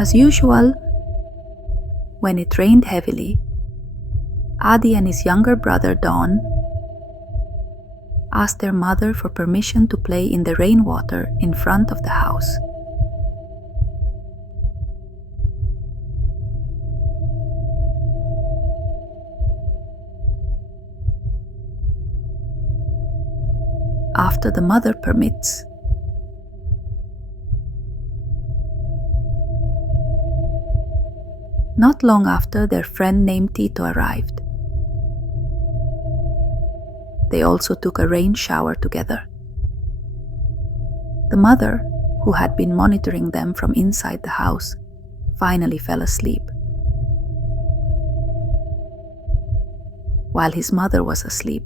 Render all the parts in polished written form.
As usual, when it rained heavily, Adi and his younger brother Don asked their mother for permission to play in the rainwater in front of the house. After the mother permits, not long after, their friend named Tito arrived. They also took a rain shower together. The mother, who had been monitoring them from inside the house, finally fell asleep. While his mother was asleep,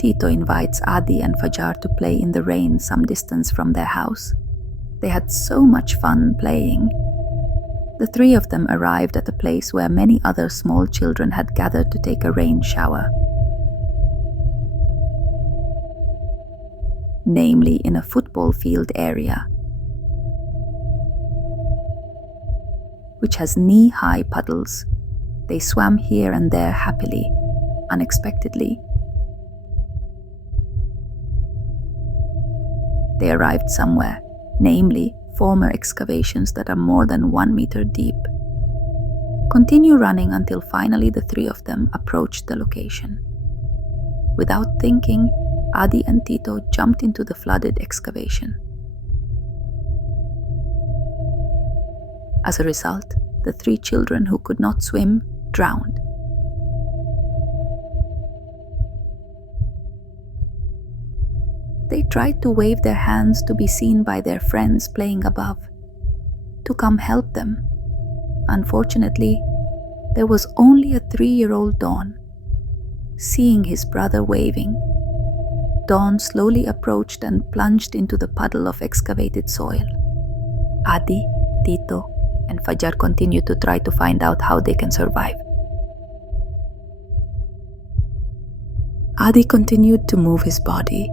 Tito invites Adi and Fajar to play in the rain some distance from their house. They had so much fun playing. The three of them arrived at a place where many other small children had gathered to take a rain shower, namely in a football field area, which has knee-high puddles. They swam here and there happily, unexpectedly. They arrived somewhere, namely former excavations that are more than 1 meter deep. Continue running until finally the three of them approached the location. Without thinking, Adi and Tito jumped into the flooded excavation. As a result, the three children who could not swim drowned. They tried to wave their hands to be seen by their friends playing above, to come help them. Unfortunately, there was only a 3-year-old Don. Seeing his brother waving, Don slowly approached and plunged into the puddle of excavated soil. Adi, Tito, and Fajar continued to try to find out how they can survive. Adi continued to move his body,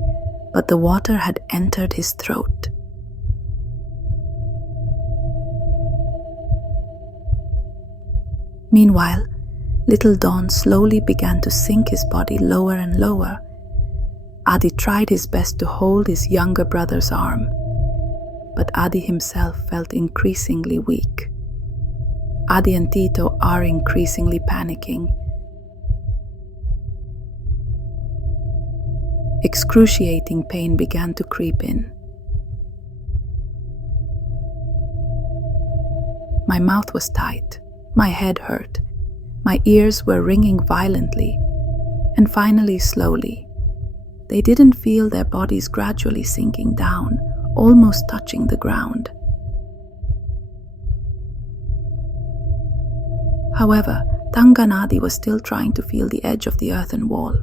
but the water had entered his throat. Meanwhile, little Don slowly began to sink his body lower and lower. Adi tried his best to hold his younger brother's arm, but Adi himself felt increasingly weak. Adi and Tito are increasingly panicking. Excruciating pain began to creep in. My mouth was tight, my head hurt, my ears were ringing violently, and finally, slowly, they didn't feel their bodies gradually sinking down, almost touching the ground. However, Tanganadi was still trying to feel the edge of the earthen wall.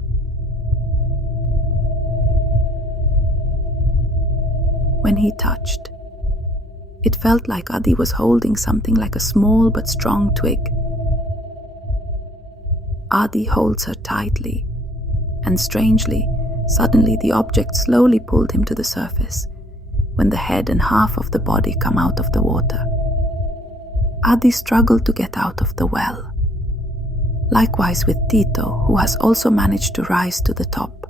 When he touched, it felt like Adi was holding something like a small but strong twig. Adi holds her tightly, and strangely, suddenly the object slowly pulled him to the surface, when the head and half of the body come out of the water. Adi struggled to get out of the well. Likewise with Tito, who has also managed to rise to the top.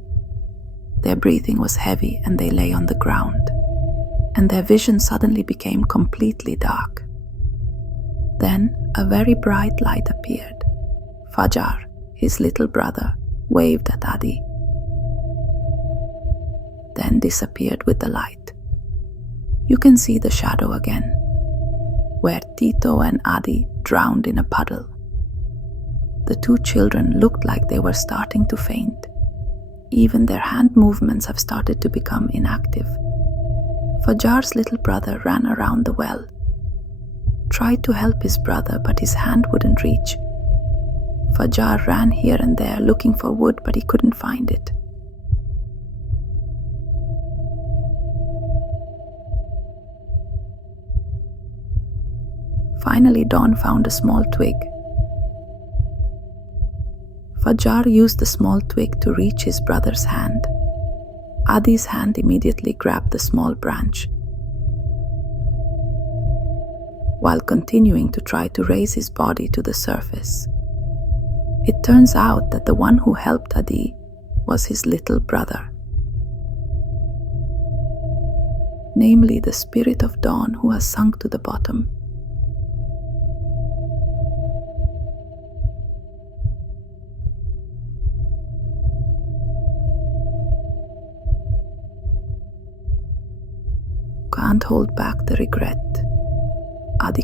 Their breathing was heavy and they lay on the ground, and their vision suddenly became completely dark. Then a very bright light appeared. Fajar, his little brother, waved at Adi, then disappeared with the light. You can see the shadow again, where Tito and Adi drowned in a puddle. The two children looked like they were starting to faint. Even their hand movements have started to become inactive. Fajar's little brother ran around the well, tried to help his brother, but his hand wouldn't reach. Fajar ran here and there looking for wood, but he couldn't find it. Finally, Don found a small twig. Fajar used the small twig to reach his brother's hand. Adi's hand immediately grabbed the small branch. while continuing to try to raise his body to the surface. It turns out that the one who helped Adi was his little brother, namely the spirit of dawn who has sunk to the bottom. Can't hold back the regret. Adi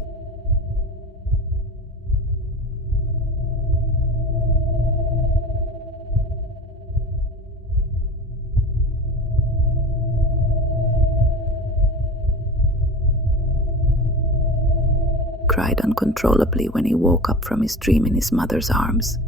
cried uncontrollably when he woke up from his dream in his mother's arms.